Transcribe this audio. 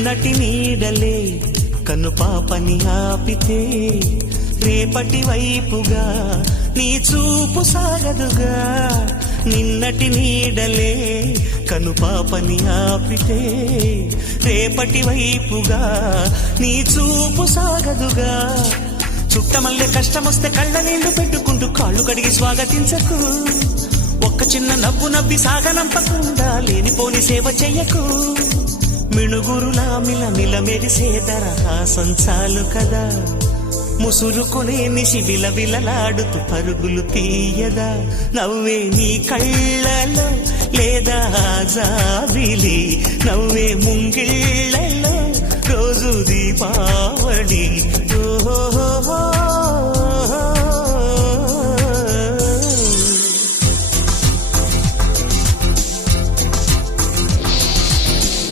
నిన్నటి నీడలే కను పాపని ఆపితే రేపటి వైపుగా నీ చూపు సాగదుగా. నిన్నటి నీడలే కను పాపని ఆపితే రేపటి వైపుగా నీ చూపు సాగదుగా. చుట్టమల్లె కష్టమొస్తే కళ్ళ నీళ్లు పెట్టుకుంటూ కాళ్ళు కడిగి స్వాగతించకు. ఒక్క చిన్న నవ్వు నవ్వి సాగనంపకుండా లేనిపోని సేవ చెయ్యకు. మిణుగురులా మిలమిల మెరిసే దరహాసం చాలు కదా. ముసురుకునే నిశి విలవిలలాడుతూ పరుగులు తీయదా. నవ్వే నీ కళ్ళలో లేదా జాబిలి, నవ్వే